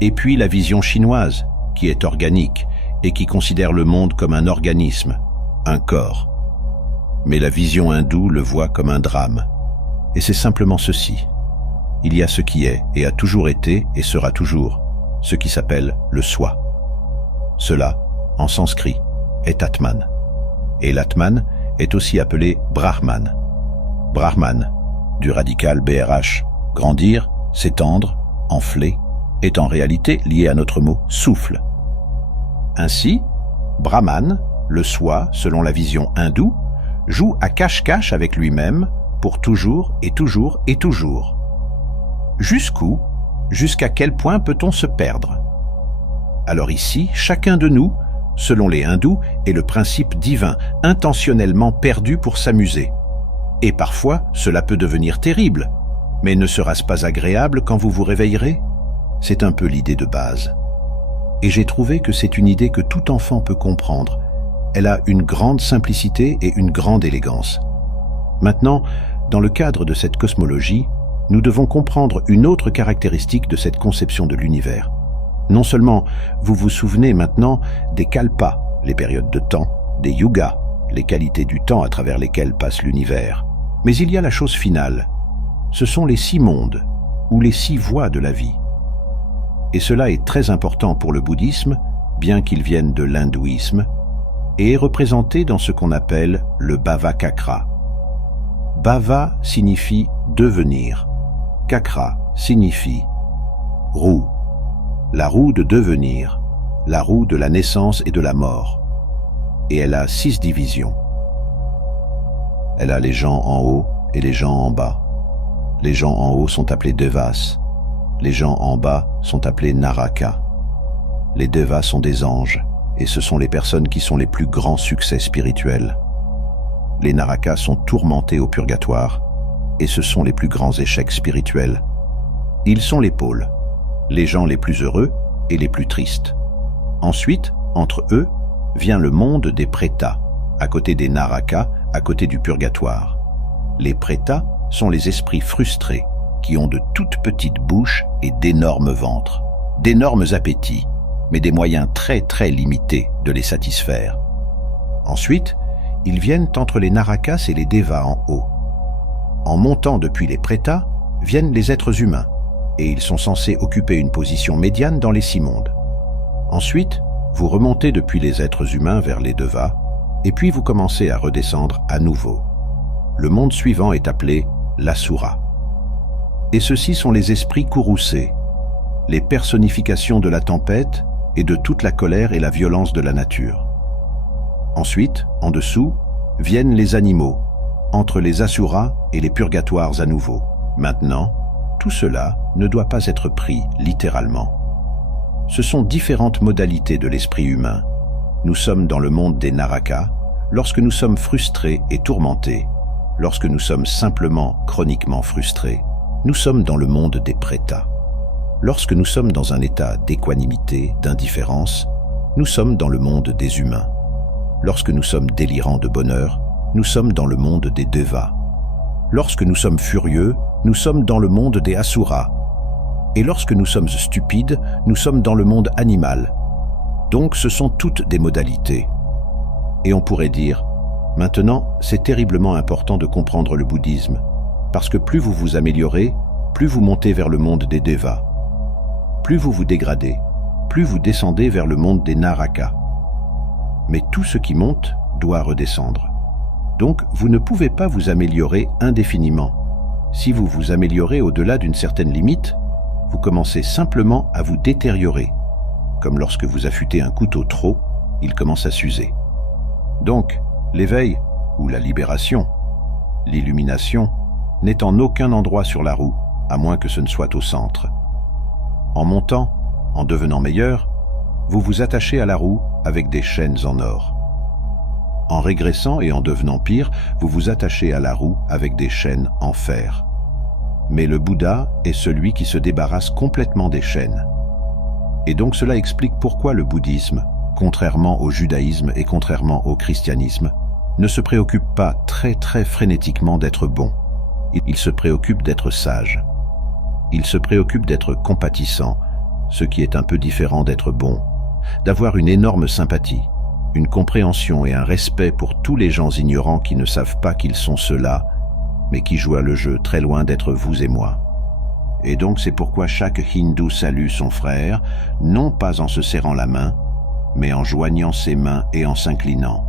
Et puis la vision chinoise, qui est organique et qui considère le monde comme un organisme, un corps. Mais la vision hindoue le voit comme un drame. Et c'est simplement ceci. Il y a ce qui est et a toujours été et sera toujours, ce qui s'appelle le soi. Cela, en sanskrit, est Atman. Et l'Atman est aussi appelé Brahman. Brahman, du radical BRH, grandir, s'étendre, enfler, est en réalité lié à notre mot souffle. Ainsi, Brahman, le soi, selon la vision hindoue, joue à cache-cache avec lui-même pour toujours et toujours et toujours. Jusqu'où, jusqu'à quel point peut-on se perdre? Alors ici, chacun de nous, selon les hindous, est le principe divin, intentionnellement perdu pour s'amuser. Et parfois, cela peut devenir terrible. Mais ne sera-ce pas agréable quand vous vous réveillerez? C'est un peu l'idée de base. Et j'ai trouvé que c'est une idée que tout enfant peut comprendre. Elle a une grande simplicité et une grande élégance. Maintenant, dans le cadre de cette cosmologie, nous devons comprendre une autre caractéristique de cette conception de l'univers. Non seulement vous vous souvenez maintenant des kalpas, les périodes de temps, des yugas, les qualités du temps à travers lesquelles passe l'univers, mais il y a la chose finale. Ce sont les 6 mondes, ou les 6 voies de la vie. Et cela est très important pour le bouddhisme, bien qu'il vienne de l'hindouisme, et est représenté dans ce qu'on appelle le Bhava-Chakra. Bhava signifie devenir, Chakra signifie roue, la roue de devenir, la roue de la naissance et de la mort. Et elle a 6 divisions. Elle a les gens en haut et les gens en bas. Les gens en haut sont appelés Devas. Les gens en bas sont appelés Naraka. Les Devas sont des anges, et ce sont les personnes qui sont les plus grands succès spirituels. Les Narakas sont tourmentés au purgatoire, et ce sont les plus grands échecs spirituels. Ils sont les pôles, les gens les plus heureux et les plus tristes. Ensuite, entre eux, vient le monde des Prétas, à côté des Narakas, à côté du purgatoire. Les Prétas sont les esprits frustrés, qui ont de toutes petites bouches et d'énormes ventres, d'énormes appétits, mais des moyens très très limités de les satisfaire. Ensuite, ils viennent entre les Narakas et les Devas en haut. En montant depuis les Prétas, viennent les êtres humains, et ils sont censés occuper une position médiane dans les 6 mondes. Ensuite, vous remontez depuis les êtres humains vers les Devas, et puis vous commencez à redescendre à nouveau. Le monde suivant est appelé l'Asura. Et ceux-ci sont les esprits courroucés, les personnifications de la tempête et de toute la colère et la violence de la nature. Ensuite, en dessous, viennent les animaux, entre les Asuras et les purgatoires à nouveau. Maintenant, tout cela ne doit pas être pris littéralement. Ce sont différentes modalités de l'esprit humain. Nous sommes dans le monde des Narakas, lorsque nous sommes frustrés et tourmentés. Lorsque nous sommes simplement chroniquement frustrés, nous sommes dans le monde des Prétas. Lorsque nous sommes dans un état d'équanimité, d'indifférence, nous sommes dans le monde des humains. Lorsque nous sommes délirants de bonheur, nous sommes dans le monde des Devas. Lorsque nous sommes furieux, nous sommes dans le monde des Asuras. Et lorsque nous sommes stupides, nous sommes dans le monde animal. Donc ce sont toutes des modalités. Et on pourrait dire, maintenant, c'est terriblement important de comprendre le bouddhisme, parce que plus vous vous améliorez, plus vous montez vers le monde des Devas. Plus vous vous dégradez, plus vous descendez vers le monde des Narakas. Mais tout ce qui monte doit redescendre. Donc, vous ne pouvez pas vous améliorer indéfiniment. Si vous vous améliorez au-delà d'une certaine limite, vous commencez simplement à vous détériorer. Comme lorsque vous affûtez un couteau trop, il commence à s'user. Donc, l'éveil, ou la libération, l'illumination, n'est en aucun endroit sur la roue, à moins que ce ne soit au centre. En montant, en devenant meilleur, vous vous attachez à la roue avec des chaînes en or. En régressant et en devenant pire, vous vous attachez à la roue avec des chaînes en fer. Mais le Bouddha est celui qui se débarrasse complètement des chaînes. Et donc cela explique pourquoi le bouddhisme, contrairement au judaïsme et contrairement au christianisme, ne se préoccupe pas très frénétiquement d'être bon. Il se préoccupe d'être sage. Il se préoccupe d'être compatissant, ce qui est un peu différent d'être bon, d'avoir une énorme sympathie, une compréhension et un respect pour tous les gens ignorants qui ne savent pas qu'ils sont ceux-là, mais qui jouent à le jeu très loin d'être vous et moi. Et donc c'est pourquoi chaque hindou salue son frère, non pas en se serrant la main, mais en joignant ses mains et en s'inclinant.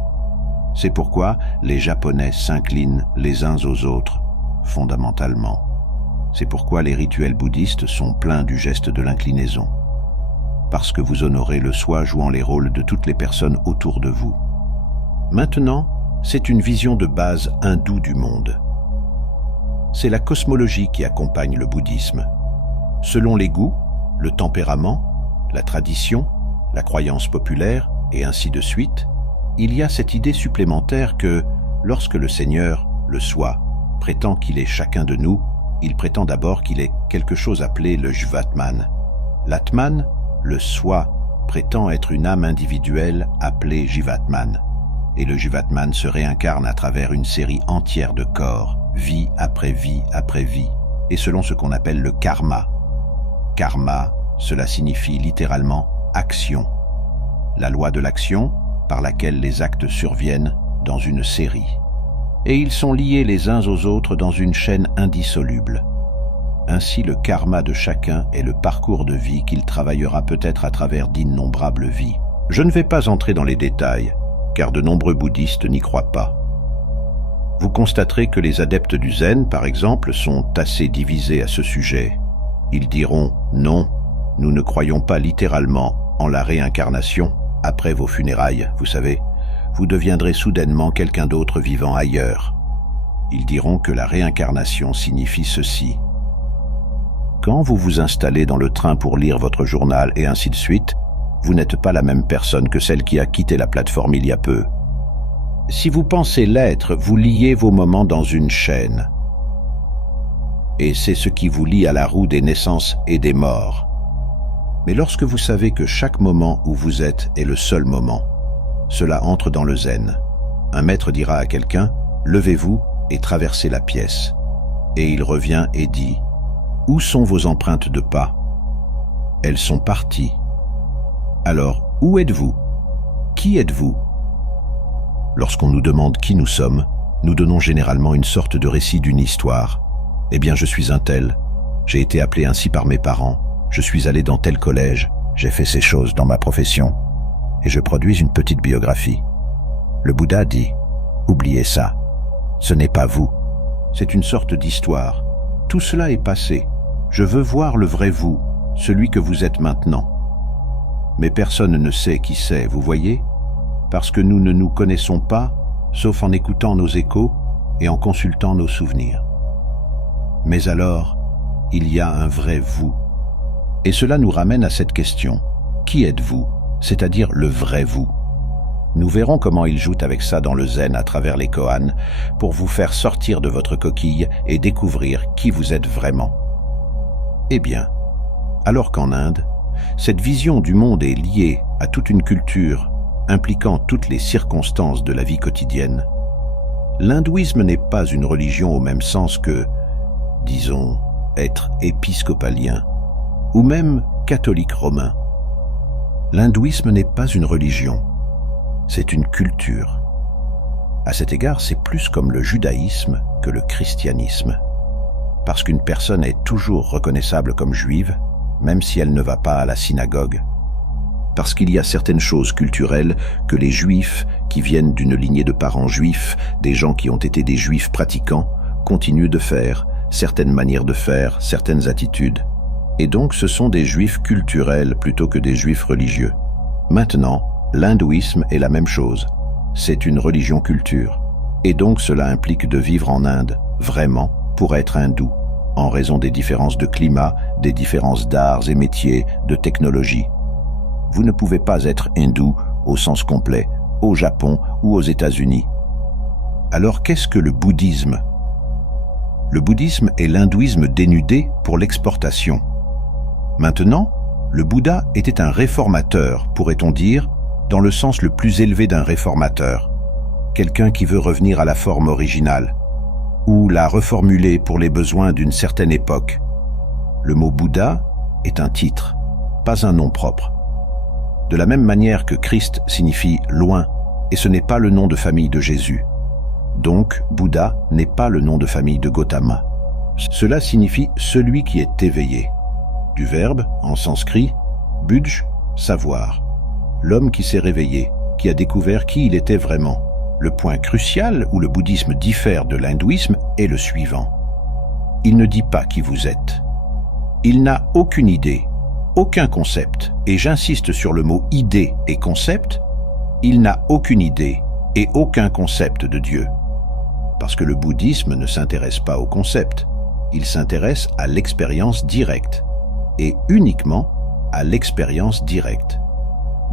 C'est pourquoi les Japonais s'inclinent les uns aux autres, fondamentalement. C'est pourquoi les rituels bouddhistes sont pleins du geste de l'inclinaison. Parce que vous honorez le soi jouant les rôles de toutes les personnes autour de vous. Maintenant, c'est une vision de base hindoue du monde. C'est la cosmologie qui accompagne le bouddhisme. Selon les goûts, le tempérament, la tradition, la croyance populaire, et ainsi de suite, il y a cette idée supplémentaire que, lorsque le Seigneur, le Soi, prétend qu'il est chacun de nous, il prétend d'abord qu'il est quelque chose appelé le Jivatman. L'Atman, le Soi, prétend être une âme individuelle appelée Jivatman. Et le Jivatman se réincarne à travers une série entière de corps, vie après vie après vie, et selon ce qu'on appelle le karma. Karma, cela signifie littéralement action. La loi de l'action, par laquelle les actes surviennent dans une série. Et ils sont liés les uns aux autres dans une chaîne indissoluble. Ainsi, le karma de chacun est le parcours de vie qu'il travaillera peut-être à travers d'innombrables vies. Je ne vais pas entrer dans les détails, car de nombreux bouddhistes n'y croient pas. Vous constaterez que les adeptes du zen, par exemple, sont assez divisés à ce sujet. Ils diront « Non, nous ne croyons pas littéralement en la réincarnation. Après vos funérailles, vous savez, vous deviendrez soudainement quelqu'un d'autre vivant ailleurs. » Ils diront que la réincarnation signifie ceci. Quand vous vous installez dans le train pour lire votre journal et ainsi de suite, vous n'êtes pas la même personne que celle qui a quitté la plateforme il y a peu. Si vous pensez l'être, vous liez vos moments dans une chaîne. Et c'est ce qui vous lie à la roue des naissances et des morts. Mais lorsque vous savez que chaque moment où vous êtes est le seul moment, cela entre dans le zen. Un maître dira à quelqu'un « Levez-vous et traversez la pièce ». Et il revient et dit « Où sont vos empreintes de pas ?» Elles sont parties. Alors, où êtes-vous? Qui êtes-vous? Lorsqu'on nous demande qui nous sommes, nous donnons généralement une sorte de récit d'une histoire. Eh bien, je suis un tel. J'ai été appelé ainsi par mes parents. Je suis allé dans tel collège. J'ai fait ces choses dans ma profession. Et je produis une petite biographie. Le Bouddha dit, oubliez ça. Ce n'est pas vous. C'est une sorte d'histoire. Tout cela est passé. Je veux voir le vrai vous, celui que vous êtes maintenant. Mais personne ne sait qui c'est, vous voyez? Parce que nous ne nous connaissons pas, sauf en écoutant nos échos et en consultant nos souvenirs. Mais alors, il y a un vrai vous. Et cela nous ramène à cette question. Qui êtes-vous? C'est-à-dire le vrai vous. Nous verrons comment il joue avec ça dans le zen à travers les koans pour vous faire sortir de votre coquille et découvrir qui vous êtes vraiment. Eh bien, alors qu'en Inde, cette vision du monde est liée à toute une culture impliquant toutes les circonstances de la vie quotidienne. L'hindouisme n'est pas une religion au même sens que, disons, être épiscopalien, ou même catholique romain. L'hindouisme n'est pas une religion, c'est une culture. À cet égard, c'est plus comme le judaïsme que le christianisme, parce qu'une personne est toujours reconnaissable comme juive, même si elle ne va pas à la synagogue. Parce qu'il y a certaines choses culturelles que les juifs qui viennent d'une lignée de parents juifs, des gens qui ont été des juifs pratiquants, continuent de faire, certaines manières de faire, certaines attitudes. Et donc ce sont des juifs culturels plutôt que des juifs religieux. Maintenant, l'hindouisme est la même chose. C'est une religion-culture. Et donc cela implique de vivre en Inde, vraiment, pour être hindou, en raison des différences de climat, des différences d'arts et métiers, de technologie. Vous ne pouvez pas être hindou au sens complet, au Japon ou aux États-Unis. Alors qu'est-ce que le bouddhisme? Le bouddhisme est l'hindouisme dénudé pour l'exportation. Maintenant, le Bouddha était un réformateur, pourrait-on dire, dans le sens le plus élevé d'un réformateur, quelqu'un qui veut revenir à la forme originale, ou la reformuler pour les besoins d'une certaine époque. Le mot Bouddha est un titre, pas un nom propre. De la même manière que Christ signifie « loin », et ce n'est pas le nom de famille de Jésus. Donc, Bouddha n'est pas le nom de famille de Gautama. Cela signifie « celui qui est éveillé ». Du verbe, en sanskrit, budj, savoir. L'homme qui s'est réveillé, qui a découvert qui il était vraiment. Le point crucial où le bouddhisme diffère de l'hindouisme est le suivant. Il ne dit pas qui vous êtes. Il n'a aucune idée, aucun concept, et j'insiste sur le mot idée et concept, il n'a aucune idée et aucun concept de Dieu. Parce que le bouddhisme ne s'intéresse pas au concept, il s'intéresse à l'expérience directe, et uniquement à l'expérience directe.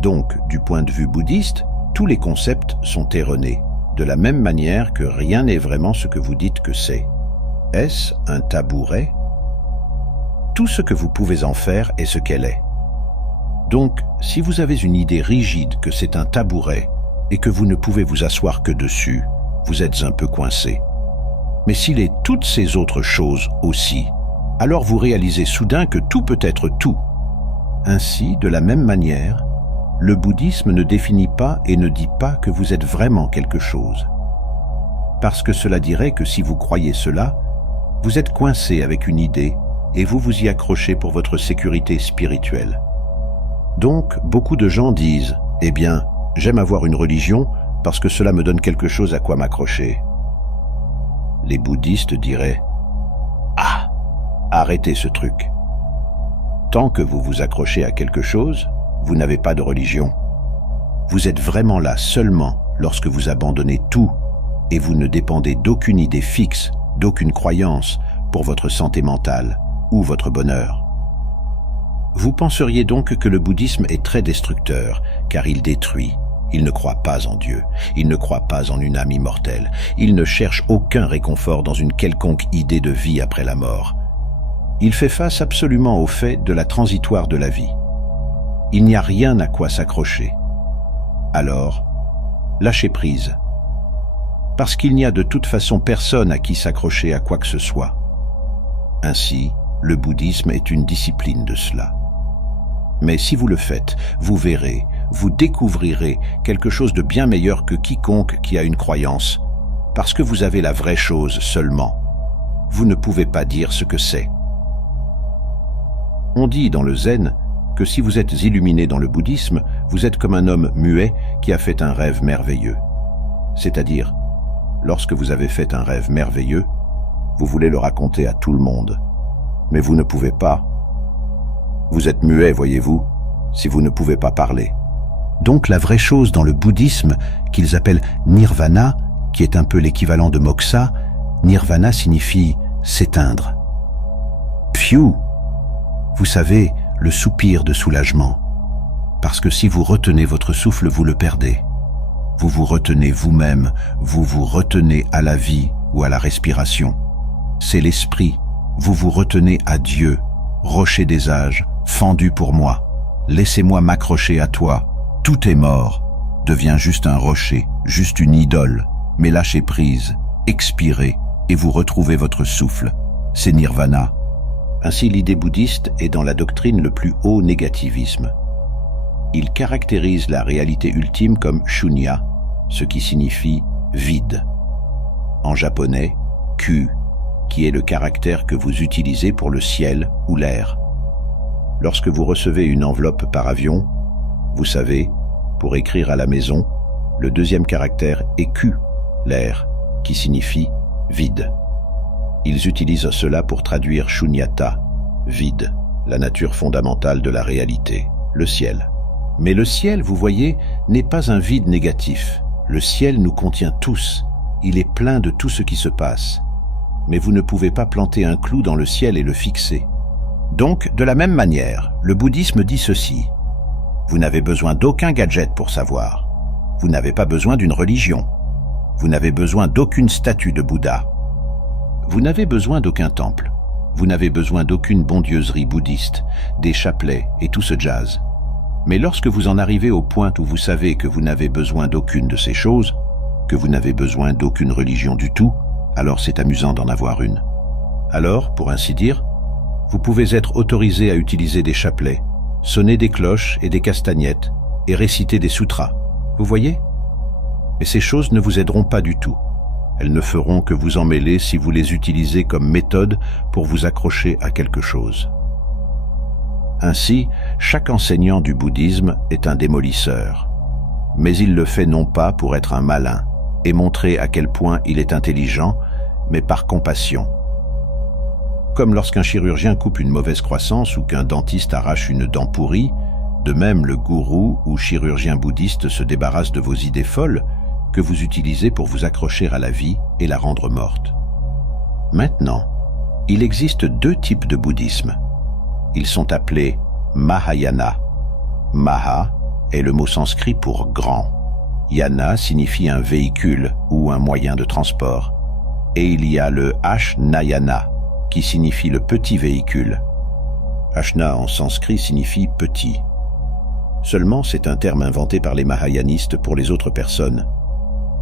Donc, du point de vue bouddhiste, tous les concepts sont erronés, de la même manière que rien n'est vraiment ce que vous dites que c'est. Est-ce un tabouret? Tout ce que vous pouvez en faire est ce qu'elle est. Donc, si vous avez une idée rigide que c'est un tabouret et que vous ne pouvez vous asseoir que dessus, vous êtes un peu coincé. Mais s'il est toutes ces autres choses aussi, alors vous réalisez soudain que tout peut être tout. Ainsi, de la même manière, le bouddhisme ne définit pas et ne dit pas que vous êtes vraiment quelque chose. Parce que cela dirait que si vous croyez cela, vous êtes coincé avec une idée et vous vous y accrochez pour votre sécurité spirituelle. Donc, beaucoup de gens disent « Eh bien, j'aime avoir une religion parce que cela me donne quelque chose à quoi m'accrocher. » Les bouddhistes diraient « Ah, arrêtez ce truc. Tant que vous vous accrochez à quelque chose, vous n'avez pas de religion. Vous êtes vraiment là seulement lorsque vous abandonnez tout et vous ne dépendez d'aucune idée fixe, d'aucune croyance pour votre santé mentale ou votre bonheur. Vous penseriez donc que le bouddhisme est très destructeur, car il détruit. Il ne croit pas en Dieu, il ne croit pas en une âme immortelle, il ne cherche aucun réconfort dans une quelconque idée de vie après la mort. Il fait face absolument au fait de la transitoire de la vie. Il n'y a rien à quoi s'accrocher. Alors, lâchez prise. Parce qu'il n'y a de toute façon personne à qui s'accrocher à quoi que ce soit. Ainsi, le bouddhisme est une discipline de cela. Mais si vous le faites, vous verrez, vous découvrirez quelque chose de bien meilleur que quiconque qui a une croyance, parce que vous avez la vraie chose seulement. Vous ne pouvez pas dire ce que c'est. On dit dans le zen que si vous êtes illuminé dans le bouddhisme, vous êtes comme un homme muet qui a fait un rêve merveilleux. C'est-à-dire, lorsque vous avez fait un rêve merveilleux, vous voulez le raconter à tout le monde. Mais vous ne pouvez pas. Vous êtes muet, voyez-vous, si vous ne pouvez pas parler. Donc la vraie chose dans le bouddhisme, qu'ils appellent nirvana, qui est un peu l'équivalent de moksha, nirvana signifie s'éteindre. Pfiou! Vous savez, le soupir de soulagement. Parce que si vous retenez votre souffle, vous le perdez. Vous vous retenez vous-même, vous vous retenez à la vie ou à la respiration. C'est l'esprit. Vous vous retenez à Dieu, rocher des âges, fendu pour moi. Laissez-moi m'accrocher à toi. Tout est mort. Devient juste un rocher, juste une idole. Mais lâchez prise, expirez et vous retrouvez votre souffle. C'est nirvana. Ainsi, l'idée bouddhiste est dans la doctrine le plus haut négativisme. Il caractérise la réalité ultime comme shunya, ce qui signifie vide. En japonais, ku, qui est le caractère que vous utilisez pour le ciel ou l'air. Lorsque vous recevez une enveloppe par avion, vous savez, pour écrire à la maison, le deuxième caractère est ku, l'air, qui signifie vide. Ils utilisent cela pour traduire shunyata, vide, la nature fondamentale de la réalité, le ciel. Mais le ciel, vous voyez, n'est pas un vide négatif. Le ciel nous contient tous. Il est plein de tout ce qui se passe. Mais vous ne pouvez pas planter un clou dans le ciel et le fixer. Donc, de la même manière, le bouddhisme dit ceci. Vous n'avez besoin d'aucun gadget pour savoir. Vous n'avez pas besoin d'une religion. Vous n'avez besoin d'aucune statue de Bouddha. Vous n'avez besoin d'aucun temple. Vous n'avez besoin d'aucune bondieuserie bouddhiste, des chapelets et tout ce jazz. Mais lorsque vous en arrivez au point où vous savez que vous n'avez besoin d'aucune de ces choses, que vous n'avez besoin d'aucune religion du tout, alors c'est amusant d'en avoir une. Alors, pour ainsi dire, vous pouvez être autorisé à utiliser des chapelets, sonner des cloches et des castagnettes, et réciter des sutras. Vous voyez? Mais ces choses ne vous aideront pas du tout. Elles ne feront que vous emmêler si vous les utilisez comme méthode pour vous accrocher à quelque chose. Ainsi, chaque enseignant du bouddhisme est un démolisseur. Mais il le fait non pas pour être un malin et montrer à quel point il est intelligent, mais par compassion. Comme lorsqu'un chirurgien coupe une mauvaise croissance ou qu'un dentiste arrache une dent pourrie, de même le gourou ou chirurgien bouddhiste se débarrasse de vos idées folles que vous utilisez pour vous accrocher à la vie et la rendre morte. Maintenant, il existe deux types de bouddhisme. Ils sont appelés Mahayana. Maha est le mot sanskrit pour grand. Yana signifie un véhicule ou un moyen de transport. Et il y a le Ashnayana, qui signifie le petit véhicule. Ashna en sanskrit signifie petit. Seulement, c'est un terme inventé par les mahayanistes pour les autres personnes.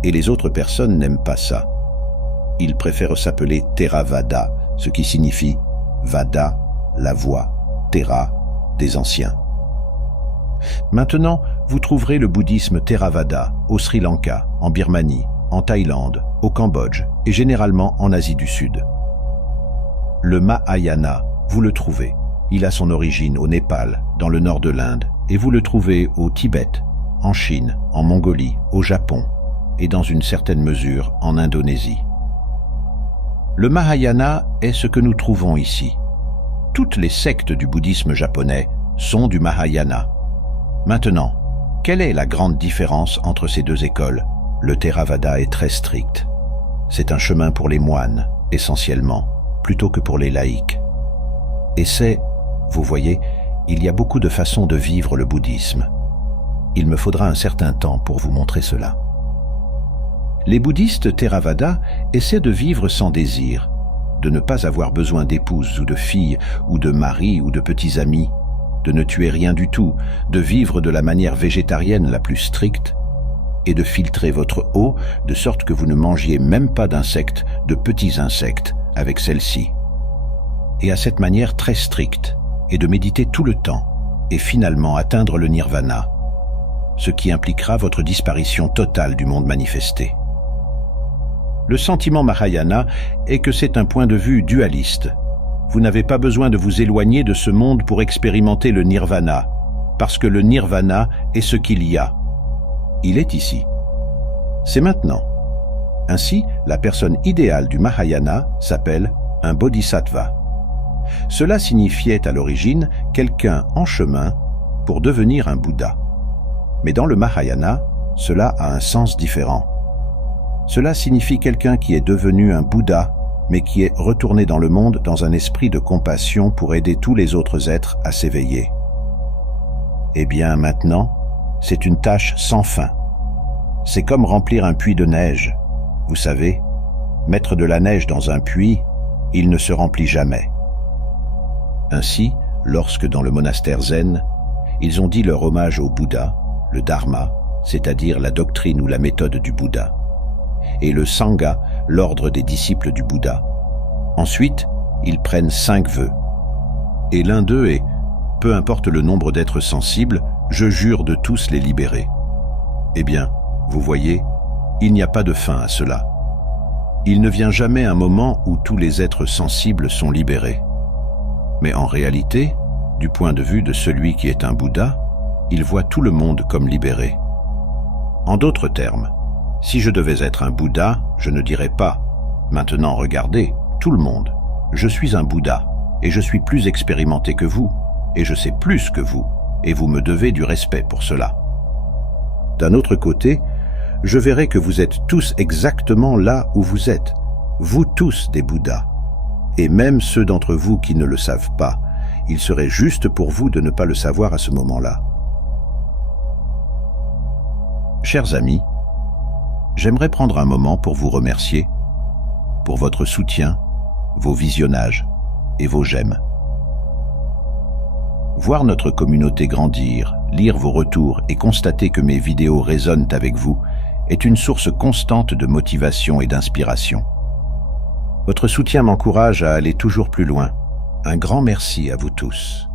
Et les autres personnes n'aiment pas ça. Ils préfèrent s'appeler Theravada, ce qui signifie Vada, la voie, Thera, des anciens. Maintenant, vous trouverez le bouddhisme Theravada au Sri Lanka, en Birmanie, en Thaïlande, au Cambodge et généralement en Asie du Sud. Le Mahayana, vous le trouvez. Il a son origine au Népal, dans le nord de l'Inde, et vous le trouvez au Tibet, en Chine, en Mongolie, au Japon, et dans une certaine mesure en Indonésie. Le Mahayana est ce que nous trouvons ici. Toutes les sectes du bouddhisme japonais sont du Mahayana. Maintenant, quelle est la grande différence entre ces deux écoles? Le Theravada est très strict. C'est un chemin pour les moines, essentiellement, plutôt que pour les laïcs. Et c'est, vous voyez, il y a beaucoup de façons de vivre le bouddhisme. Il me faudra un certain temps pour vous montrer cela. Les bouddhistes Theravada essaient de vivre sans désir, de ne pas avoir besoin d'épouses ou de filles, ou de maris ou de petits amis, de ne tuer rien du tout, de vivre de la manière végétarienne la plus stricte, et de filtrer votre eau de sorte que vous ne mangiez même pas d'insectes, de petits insectes, avec celle-ci. Et à cette manière très stricte, et de méditer tout le temps, et finalement atteindre le nirvana, ce qui impliquera votre disparition totale du monde manifesté. Le sentiment Mahayana est que c'est un point de vue dualiste. Vous n'avez pas besoin de vous éloigner de ce monde pour expérimenter le nirvana, parce que le nirvana est ce qu'il y a. Il est ici. C'est maintenant. Ainsi, la personne idéale du Mahayana s'appelle un bodhisattva. Cela signifiait à l'origine quelqu'un en chemin pour devenir un Bouddha. Mais dans le Mahayana, cela a un sens différent. Cela signifie quelqu'un qui est devenu un Bouddha, mais qui est retourné dans le monde dans un esprit de compassion pour aider tous les autres êtres à s'éveiller. Eh bien, maintenant, c'est une tâche sans fin. C'est comme remplir un puits de neige. Vous savez, mettre de la neige dans un puits, il ne se remplit jamais. Ainsi, lorsque dans le monastère zen, ils ont dit leur hommage au Bouddha, le Dharma, c'est-à-dire la doctrine ou la méthode du Bouddha, et le Sangha, l'ordre des disciples du Bouddha. Ensuite, ils prennent 5 vœux. Et l'un d'eux est, peu importe le nombre d'êtres sensibles, je jure de tous les libérer. Eh bien, vous voyez, il n'y a pas de fin à cela. Il ne vient jamais un moment où tous les êtres sensibles sont libérés. Mais en réalité, du point de vue de celui qui est un Bouddha, il voit tout le monde comme libéré. En d'autres termes, si je devais être un Bouddha, je ne dirais pas « Maintenant regardez, tout le monde, je suis un Bouddha, et je suis plus expérimenté que vous, et je sais plus que vous, et vous me devez du respect pour cela. » D'un autre côté, je verrai que vous êtes tous exactement là où vous êtes, vous tous des Bouddhas. Et même ceux d'entre vous qui ne le savent pas, il serait juste pour vous de ne pas le savoir à ce moment-là. Chers amis, j'aimerais prendre un moment pour vous remercier pour votre soutien, vos visionnages et vos j'aime. Voir notre communauté grandir, lire vos retours et constater que mes vidéos résonnent avec vous est une source constante de motivation et d'inspiration. Votre soutien m'encourage à aller toujours plus loin. Un grand merci à vous tous.